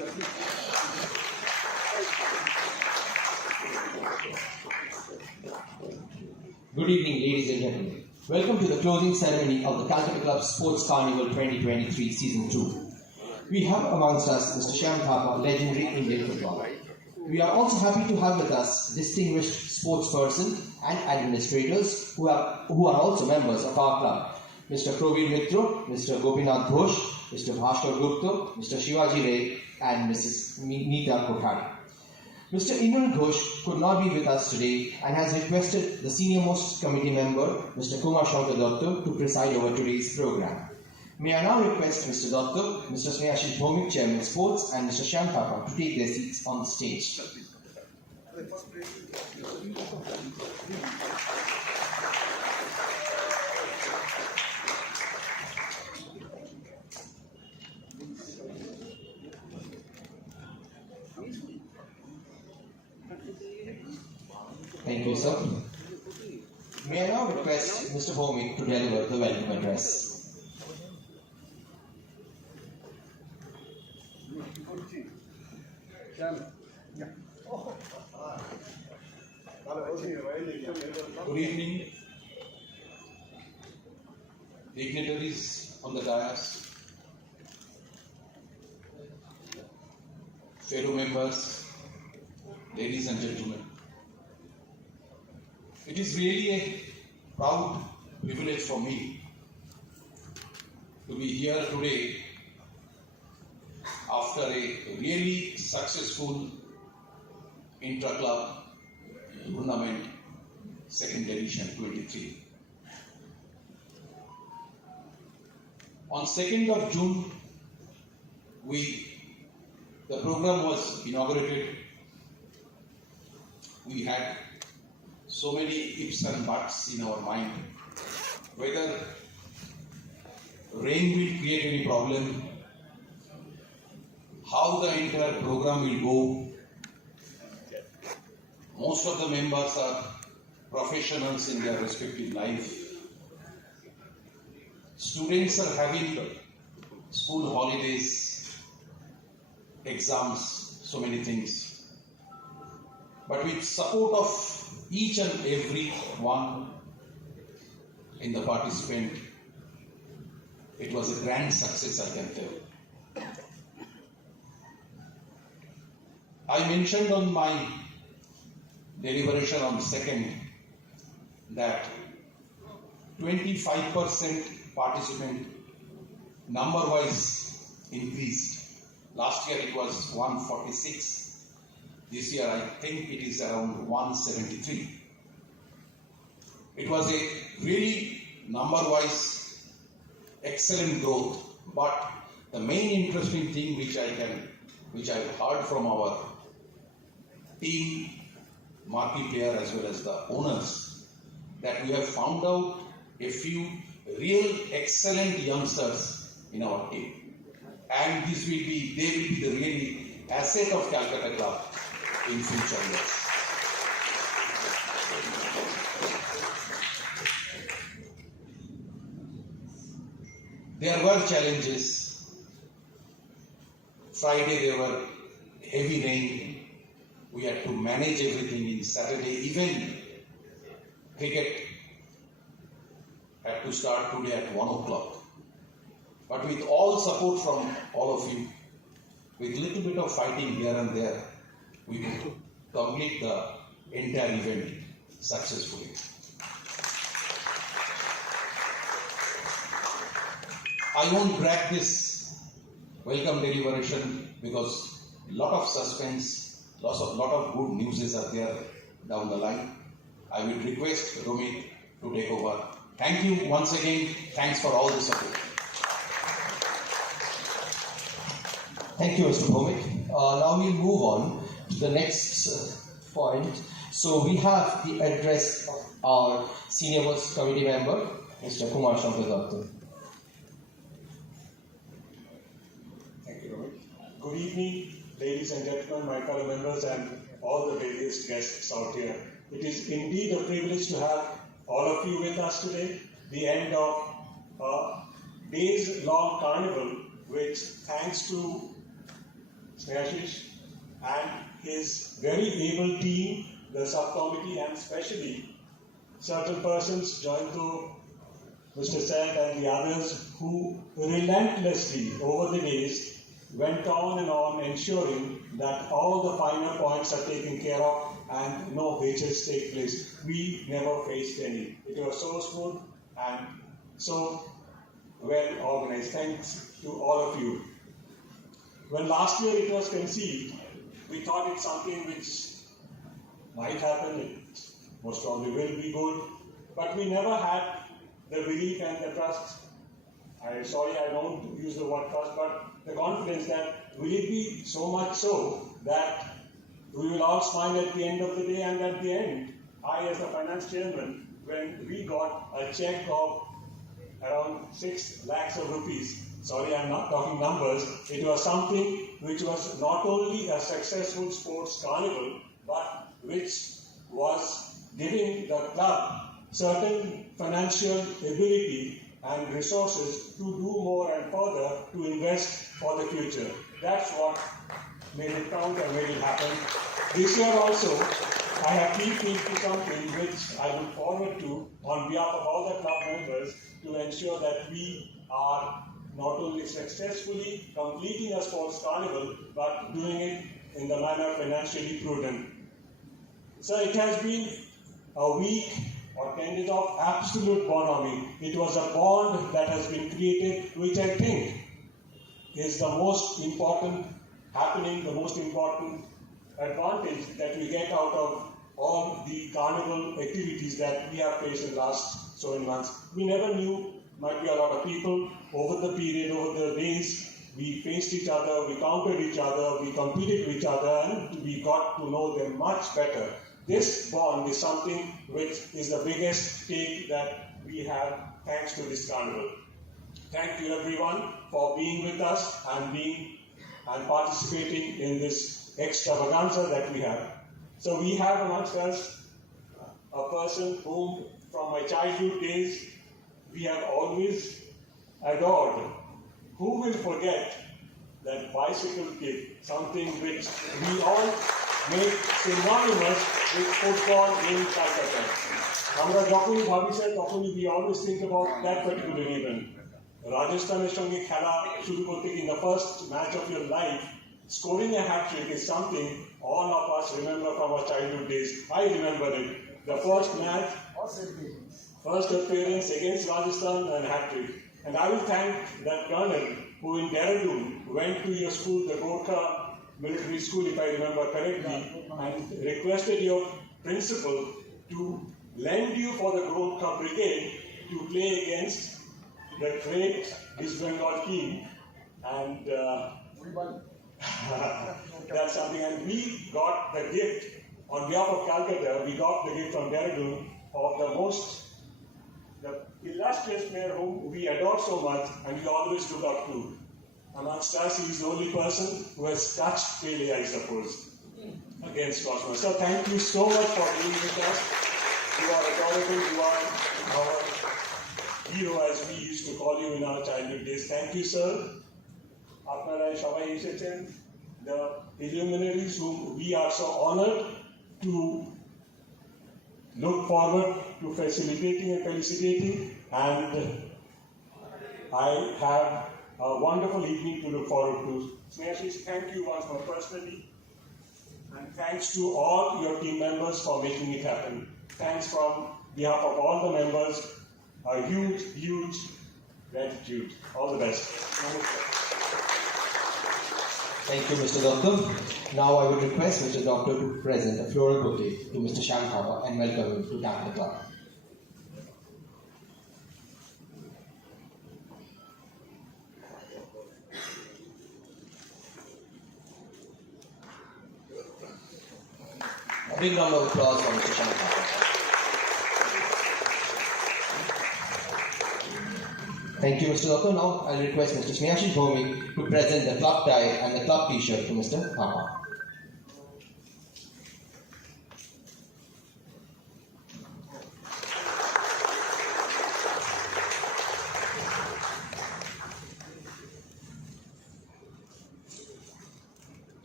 Good evening, ladies and gentlemen. Welcome to the closing ceremony of the Calcutta Club Sports Carnival 2023 Season 2. We have amongst us Mr. Shyam Thapa, legendary Indian footballer. We are also happy to have with us distinguished sportsperson and administrators who are also members of our club. Mr. Provir Mitra, Mr. Gopinath Ghosh, Mr. Bhaskar Gupta, Mr. Shivaji Ray, and Mrs. Neeta Kothari. Mr. Inul Ghosh could not be with us today and has requested the senior-most committee member, Mr. Kumar Shankar Datta, to preside over today's program. May I now request Mr. Datta, Mr. Snehashish Bhomik, Chairman Sports, and Mr. Shyam Thapa to take their seats on the stage. Thank you, sir. May I now request Mr. Bhomik to deliver the welcome address. Good evening, dignitaries on the dais, fellow members, ladies and gentlemen. It is really a proud privilege for me to be here today after a really successful intra-club tournament, second edition 23. On 2nd of June, the program was inaugurated. We had so many ifs and buts in our mind, whether rain will create any problem, how the entire program will go. Most of the members are professionals in their respective life. Students are having school holidays, exams, so many things. But with support of each and every one in the participant, it was a grand success, I can tell. I mentioned on my deliberation on 2nd that 25% participant number-wise increased. Last year it was 146. This year I think it is around 173. It was a really number-wise excellent growth, but the main interesting thing which I've heard from our team, marquee player as well as the owners, that we have found out a few real excellent youngsters in our team, and they will be the really asset of Calcutta Club in future years. There were challenges. Friday there were heavy rain. We had to manage everything in Saturday. Even cricket had to start today at 1 o'clock. But with all support from all of you, with little bit of fighting here and there, we could complete the entire event successfully. I won't drag this welcome deliberation because a lot of suspense, lot of good news are there down the line. I will request Romit to take over. Thank you once again. Thanks for all the support. Thank you, Mr. Bhomik. Now we'll move on to the next point. So we have the address of our senior most committee member, Mr. Kumar Shankar Datta. Thank you, Romit. Good evening, ladies and gentlemen, my fellow members and all the various guests out here. It is indeed a privilege to have all of you with us today, the end of a days-long carnival, which, thanks to Sneashish, and his very able team, the subcommittee, and especially certain persons joined to Mr. Sen and the others who relentlessly over the days went on and on ensuring that all the finer points are taken care of and no hitches take place. We never faced any. It was so smooth and so well organized. Thanks to all of you. When last year it was conceived, we thought it's something which might happen, it most probably will be good, but we never had the belief and the trust. I'm sorry I don't use the word trust, but the confidence that will it be so much so that we will all smile at the end of the day, and at the end, I as the finance chairman, when we got a check of around 6 lakhs of rupees, sorry I'm not talking numbers, it was something which was not only a successful sports carnival, but which was giving the club certain financial ability and resources to do more and further to invest for the future. That's what made it count and made it happen. This year also, I have keyed into something which I look forward to on behalf of all the club members to ensure that we are not only successfully completing a sports carnival, but doing it in the manner financially prudent. So it has been a week or 10 days of absolute bonhomie. It was a bond that has been created, which I think is the most important happening, the most important advantage that we get out of all the carnival activities that we have faced in the last so many months. We never knew, might be a lot of people, over the period, over the days, we faced each other, we countered each other, we competed with each other, and we got to know them much better. This bond is something which is the biggest stake that we have thanks to this carnival. Thank you everyone for being with us and participating in this extravaganza that we have. So we have amongst us a person whom from my childhood days we have always adored. Who will forget that bicycle kid, something which we all make synonymous with football in Calcutta. আমরা যখনই ভাবি sir তখনই we always think about that particular event. রাজস্থানের সঙ্গে খেলা শুরু করতে in the first match of your life, scoring a hat trick is something all of us remember from our childhood days. I remember it. The first match, first appearance against Rajasthan and hat trick. And I will thank that colonel who in Dehradun went to your school, the Gorkha military school, if I remember correctly, and requested your principal to lend you for the Gorkha brigade to play against the great East Bengal team. And that's something. And we got the gift, on behalf of Calcutta, we got the gift from Dehradun of the illustrious player whom we adore so much and we always look up to. Amongst us, he is the only person who has touched failure, I suppose, against Cosmos. So thank you so much for being with us. You are adorable, you are our hero, as we used to call you in our childhood days. Thank you, sir. Apnara Shabai Esechen, the illuminaries whom we are so honored to look forward to facilitating and felicitating, and I have a wonderful evening to look forward to. Sneashish, thank you once more personally, and thanks to all your team members for making it happen. Thanks from behalf of all the members, a huge, huge gratitude. All the best. Thank you, Mr. Doctor. Now I would request Mr. Doctor to present a floral bouquet to Mr. Shyam Thapa and welcome him to Calcutta Club. A big round of applause for Mr. Shyam Thapa. Thank you, Mr. Doctor. Now I'll request Mr. Sneashish Bhomik to present the club tie and the club t-shirt to Mr. Thapa.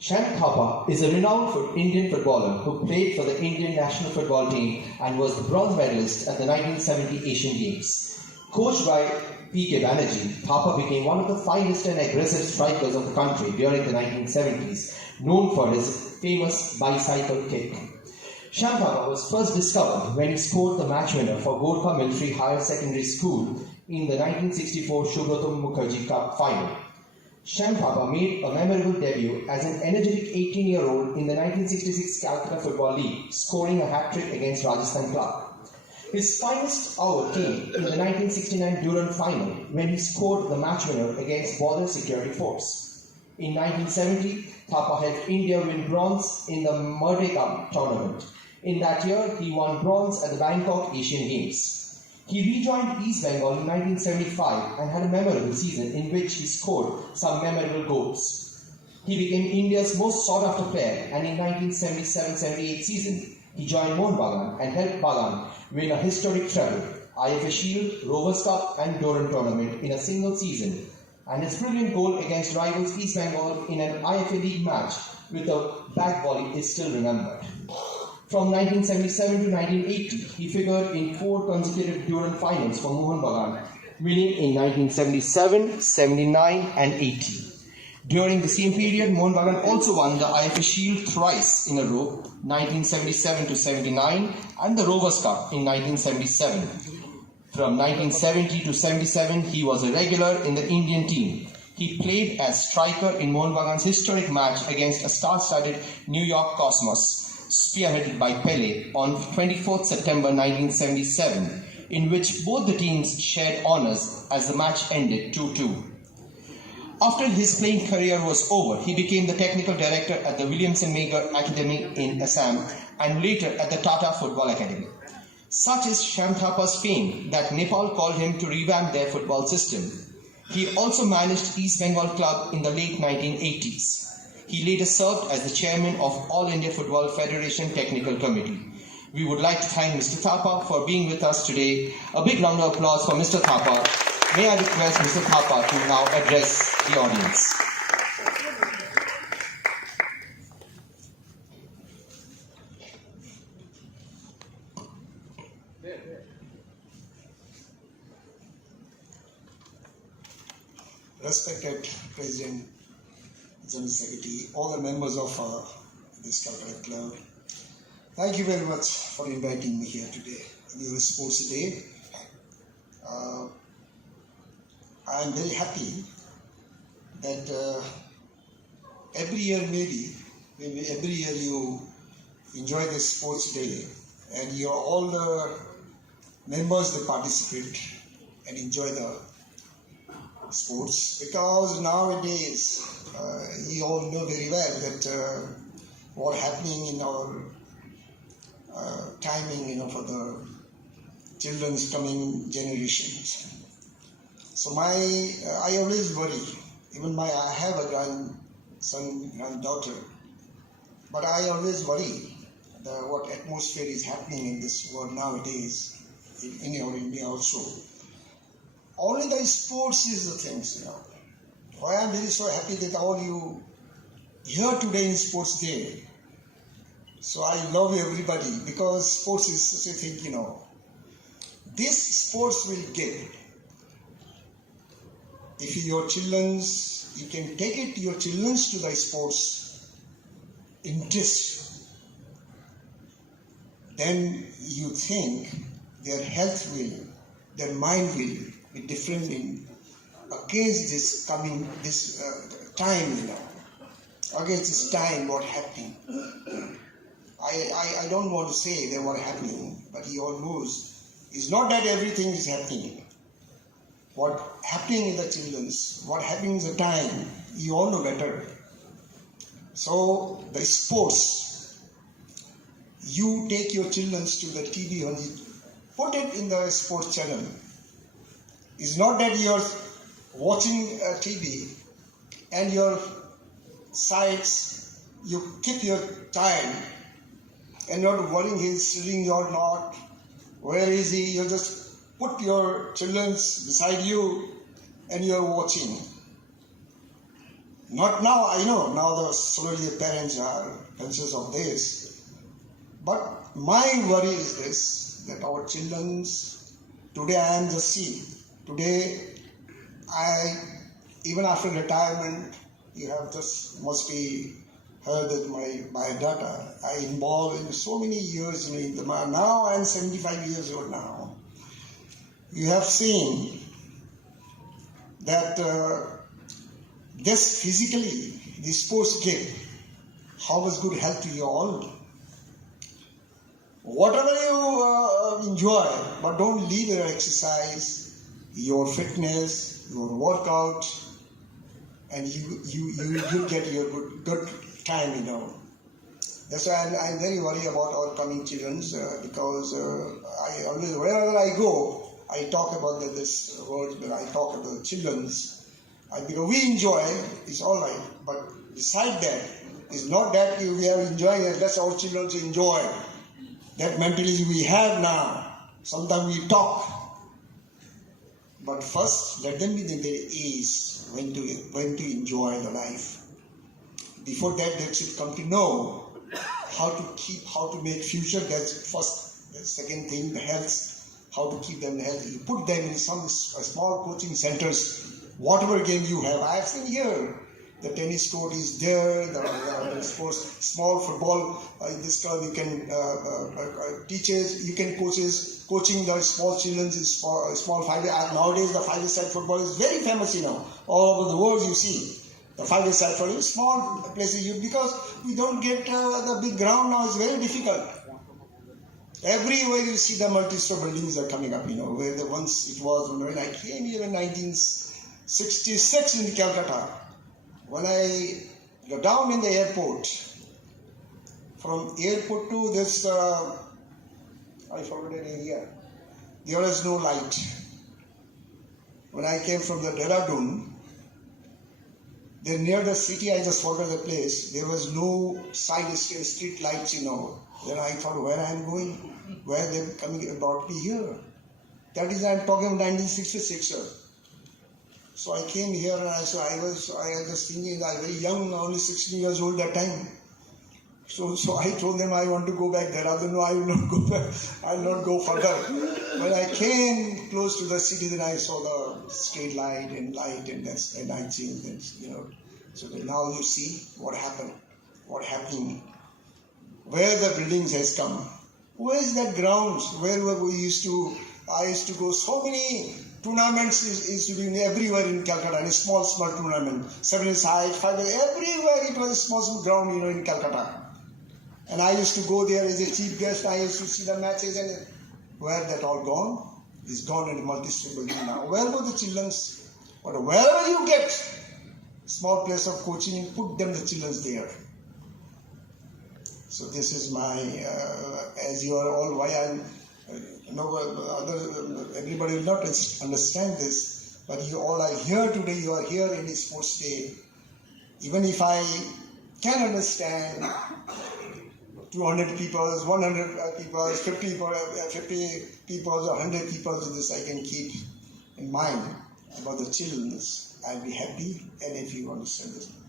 Shan Thapa is a renowned Indian footballer who played for the Indian national football team and was the bronze medalist at the 1970 Asian Games. Coached by P.K. Banerjee, Thapa became one of the finest and aggressive strikers of the country during the 1970s, known for his famous bicycle kick. Shan Thapa was first discovered when he scored the match winner for Gorkha Military Higher Secondary School in the 1964 Subroto Mukherjee Cup final. Shan Thapa made a memorable debut as an energetic 18-year-old in the 1966 Calcutta Football League, scoring a hat-trick against Rajasthan Club. His finest hour came in the 1969 Durand final when he scored the match winner against Border Security Force. In 1970, Thapa helped India win bronze in the Merdeka tournament. In that year, he won bronze at the Bangkok Asian Games. He rejoined East Bengal in 1975 and had a memorable season in which he scored some memorable goals. He became India's most sought-after player, and in 1977-78 season, he joined Mohun Bagan and helped Bagan win a historic treble, IFA Shield, Rovers Cup and Durand tournament in a single season, and his brilliant goal against rivals East Bengal in an IFA League match with a back volley is still remembered. From 1977 to 1980, he figured in 4 consecutive Durand finals for Mohun Bagan, winning in 1977, 79 and 80. During the same period, Mohun Bagan also won the IFA Shield thrice in a row, 1977 to 79, and the Rovers Cup in 1977. From 1970 to 77, he was a regular in the Indian team. He played as striker in Mohun Bagan's historic match against a star-studded New York Cosmos, spearheaded by Pele, on 24th September 1977, in which both the teams shared honours as the match ended 2-2. After his playing career was over, he became the technical director at the Williamson Magar Academy in Assam and later at the Tata Football Academy. Such is Shan Thapa's fame that Nepal called him to revamp their football system. He also managed East Bengal Club in the late 1980s. He later served as the chairman of All India Football Federation Technical Committee. We would like to thank Mr. Thapa for being with us today. A big round of applause for Mr. Thapa. May I request Mr. Thapa to now address the audience. Respected President, General Secretary, all the members of this Calcutta Club, thank you very much for inviting me here today on your Sports Day. I am very happy that every year maybe every year you enjoy the Sports Day and you all the members that participate and enjoy the sports, because nowadays you all know very well that what happening in our timing, for the children's coming generations. So I always worry. Even I have a grandson, granddaughter, but I always worry what atmosphere is happening in this world nowadays, in our India also. Only the sports is the things, Why I'm very so happy that all you here today in Sports Day. So I love everybody because sports is such a thing, This sports will give. If your children's, you can take it your children's to the sports interest, then you think their health will, their mind will be different against this coming, this time, against this time what happening. I don't want to say that what happening, but he all knows. It's not that everything is happening. What happening in the children's, what happening in the time, you all know better. So the sports, you take your children to the TV and put it in the sports channel. It's not that you're watching TV and your sides, you keep your child and not worrying he's sleeping or not, where is he, you just put your children beside you and you're watching. Not now, I know, now slowly the parents are conscious of this. But my worry is this, that our children's, today I am just seeing, today even after retirement, you have just must be heard that my biodata, I involved in so many years, now I am 75 years old now. You have seen that this physically, the sports game, how much good health to you all. Whatever you enjoy, but don't leave your exercise, your fitness, your workout, and you get your good time, That's why I'm very worried about our coming children because I always, wherever I go, I talk about this word, I talk about the children's. Because we enjoy, it's all right, but beside that, it's not that we are enjoying it, that's our children to enjoy. That mentality we have now. Sometimes we talk, but first let them be in their age when to enjoy the life. Before that, they should come to know how to make future. That's first. The second thing, the health, how to keep them healthy. You put them in some small coaching centers, whatever game you have. I have seen here, the tennis court is there, the sports, small football, in this club you can teachers, you can coaching the small children, small five-a-side. Nowadays the five-a-side football is very famous, all over the world you see. The five-a-side football is small places, because we don't get the big ground now, it's very difficult. Everywhere you see the multi-story buildings are coming up, where once it was, when I came here in 1966 in Calcutta, when I go down in the airport, from airport to this, I forgot an area, there was no light. When I came from the Dehradun, then near the city, I just forgot the place, there was no side street lights, Then I thought, where I am going, where they coming about me here. That is, I am talking about 1966, sir. So I came here and I was just thinking, I was very young, only 16 years old that time. So I told them I want to go back there. I don't know, I will not go back. I will not go further. When I came close to the city, then I saw the street light and I changed things, So then now you see what happened, happening, where the buildings has come. Where is that grounds? Where I used to go, so many tournaments is everywhere in Calcutta, and a small tournament, 7-a-side, 5-a-side, everywhere it was a small ground, in Calcutta. And I used to go there as a chief guest, I used to see the matches, and where that all gone? It's gone in a multi-story building now. Where were the children's? But wherever you get small place of coaching, put them, the children's there. So this is my, as you are all, why I'm, everybody will not understand this, but you all are here today, you are here in this sports day. Even if I can understand 200 people, 100 people, 50 people, 100 people, this I can keep in mind about the children. I'll be happy, and if you understand this.